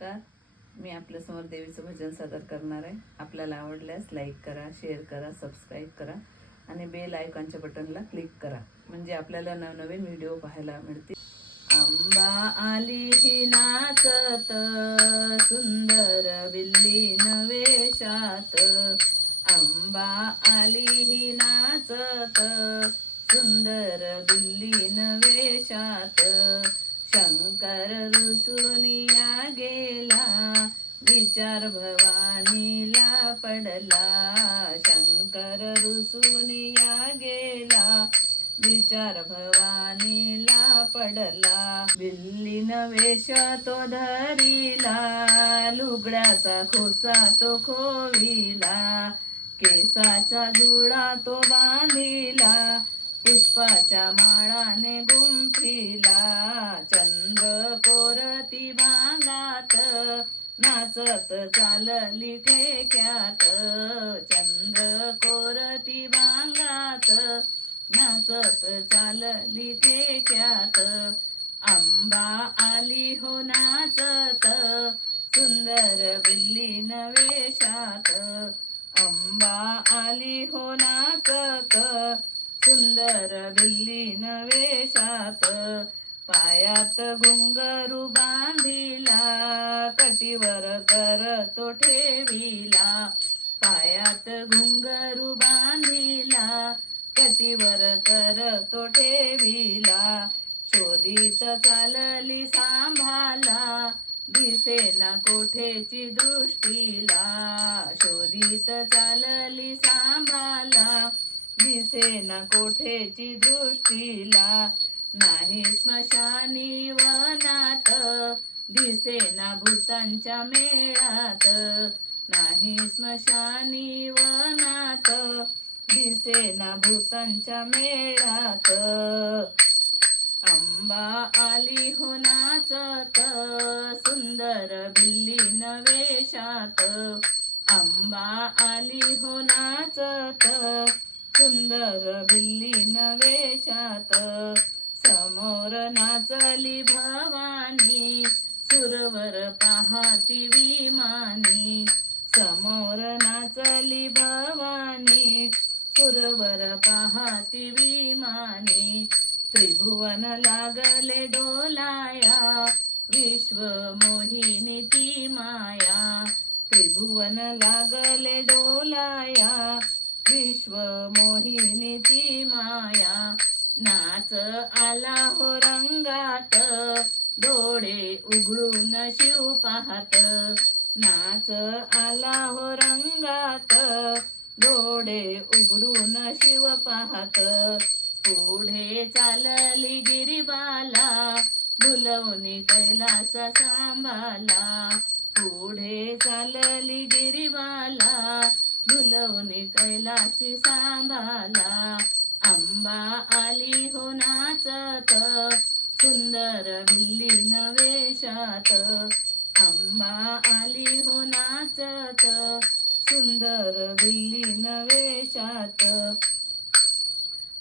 नमस्कार. मी आपल्यासमोर देवीचं भजन सादर करणार आहे. आपल्याला आवडल्यास लाईक करा, शेअर करा, सबस्क्राईब करा आणि बेल आयकॉनच्या बटनला क्लिक करा, म्हणजे आपल्याला नवनवीन व्हिडिओ पाहायला मिळतील. आंबा आली ही नाचत, सुंदर बिल्लीन वेशात. आंबा आली ही नाचत, सुंदर बिल्लीन वेशात. शंकर रुसूनिया गेला, विचार भवानीला पडला. शंकर रुसूनिया गेला, विचार भवानीला पडला. बिल्लीन वेश तो धरिला, लुगड्याचा खोसा तो खोविला. केसाचा जुळा तो बांधिला, पुष्पाच्या माळाने गुंफिला. चंद्र कोरती भांगात, नाचत चालली ठेक्यात. चंद्र कोरती भांगात, नाचत चालली ठेक्यात. आंबा आली हो नाचत, सुंदर बिल्लीन वेशात. आंबा आली हो नाचत, सुंदर बिल्लीन वेशात. पायात घुंगरू बांधिला, कटीवर कर तो ठेविला. पायात घुंगरू बांधिला, कटीवर कर तो ठेविला. शोधित चालली सांभाला, दिसेना कोठेची दृष्टीला. शोधित चालली सांभाला, दिसेना कोठेची दृष्टीला. नाही स्मशानी वनात, दिसेना भूतांच्या मेळात. नाही स्मशानी वनात, दिसेना भूतांच्या मेळात. आंबा आली हो नाचत, सुंदर बिल्लीन वेशात. आंबा आली हो नाचत, सुंदर बिल्लीन वेशात. समोर नाचली भवानी, सुरवर पाहती विमानी. समोर नाचली भवानी, सुरवर पाहती विमानी. त्रिभुवन लागले डोलाया, विश्व मोहिनी ती माया. त्रिभुवन लागले डोलाया, विश्व मोहिनी ती माया. नाच आला हो रंगात, डोळे उघडून शिव पाहत. नाच आला हो रंगात, डोळे उघडून शिव पाहत. पुढे चालली गिरीबाला, भुलवणी कैलास सांभाला. पुढे चालली गिरीबाला, भुलवणी कैलासी सांभाला. आंबा आली हो नाचत, सुंदर बिल्लीन वेशात. आंबा आली हो नाचत, सुंदर बिल्लीन वेशात.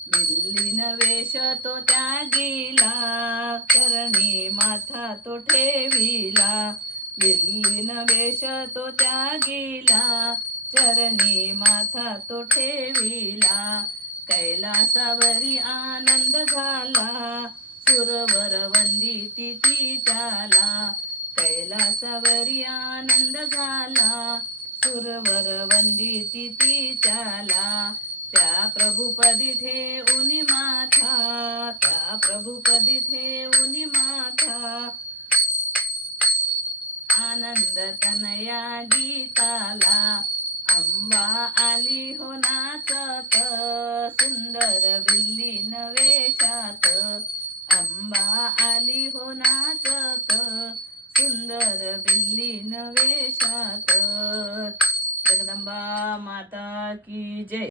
बिल्लीन वेश तो त्यागीला, चरणी माथा तो ठेविला. बिल्लीन वेश तो त्यागीला, चरणी माथा तो ठेविला. कैलासावरी आनंद झाला, सुरवर वंदिती ती त्याला. कैलासावरी आनंद झाला, सुरवर वंदिती ती त्याला. त्या प्रभुपदी ठेऊनी माथा, त्या प्रभुपदी ठेऊनी माथा. आनंद तनया गीताला. आंबा आली हो नाचत, सुंदर बिल्लीन वेशात. आंबा आली हो नाचत, सुंदर बिल्लीन वेशात. जगदंबा माता की जय.